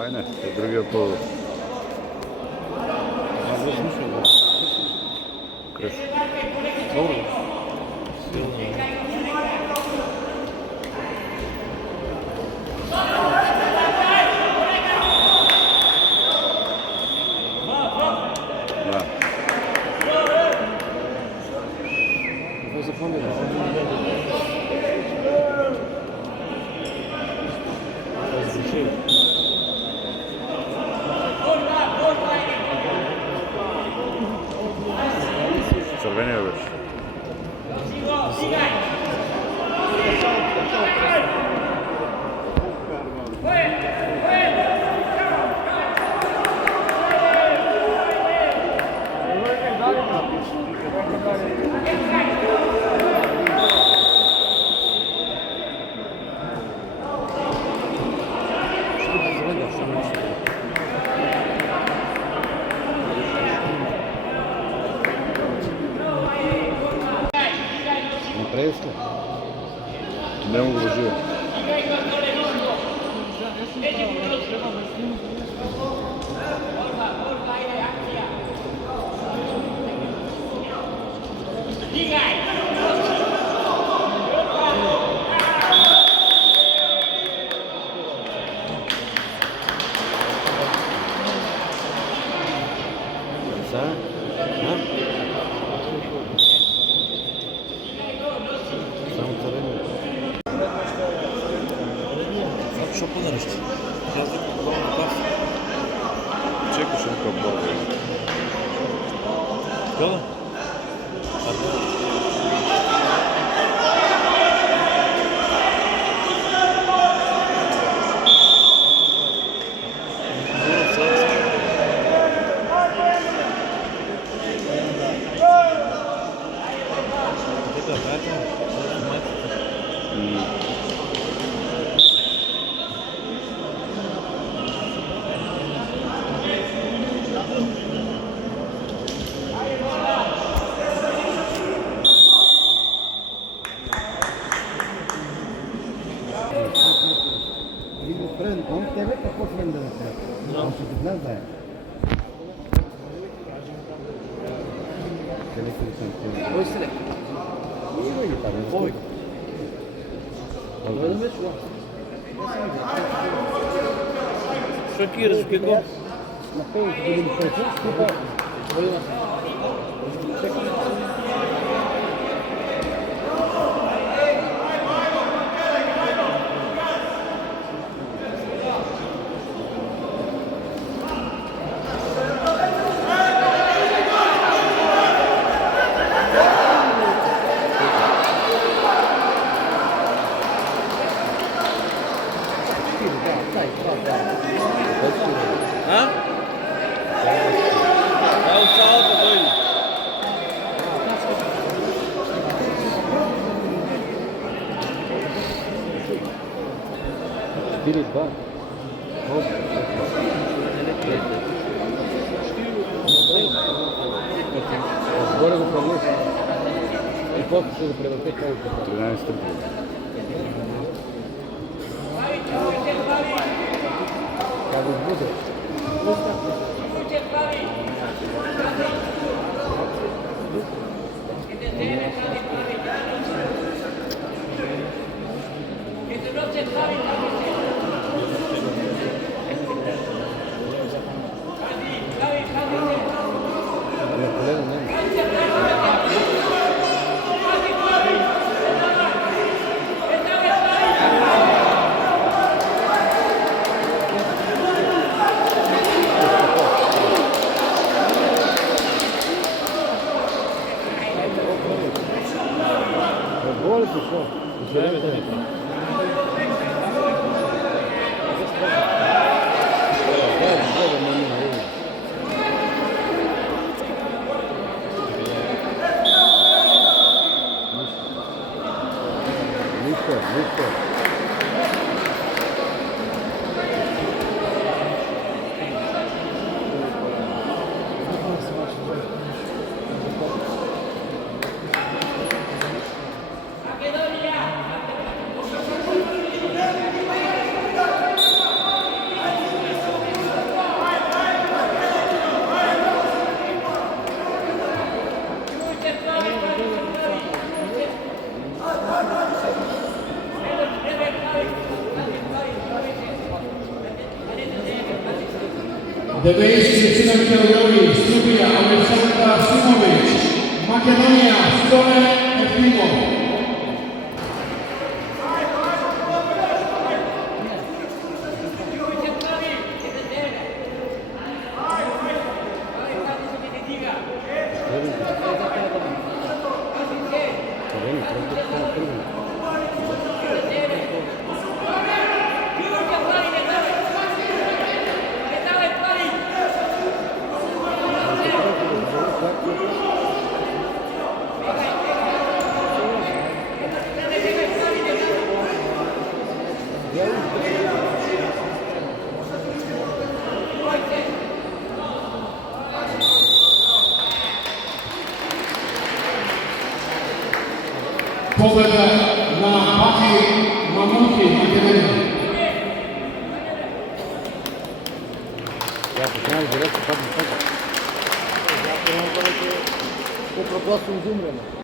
Fajne, to drugijo polu. Krš. Dobro. Da. Ovo zapomnilo. Crvenio već. Presno. Ne mogu da živim. Sad? Da? Samo crvenio. Sad što podaraš ti? Razliku kao na kafu. Čekaš on kao bol. Kada? On tebe kako frenda da treba? On će ti zna da je. Koji ste rekli? Ovoj. Ovo je već u Šokiraš kako? Na 5 godinu počeš, skupa. Hã? É o salto, doido. Bili dva. Gore go progluši. I pokušaj da prevrte kao u 13 trpio. Kad bude. 97 kg, Srbija, Aleksandar Simović, Makedonija, Stojan Efimov. Pobeda na Bakir Mamuti, Makedonija. Ja počinam direktno, padnem sada. Ja prema to, ko proglasu izumremo.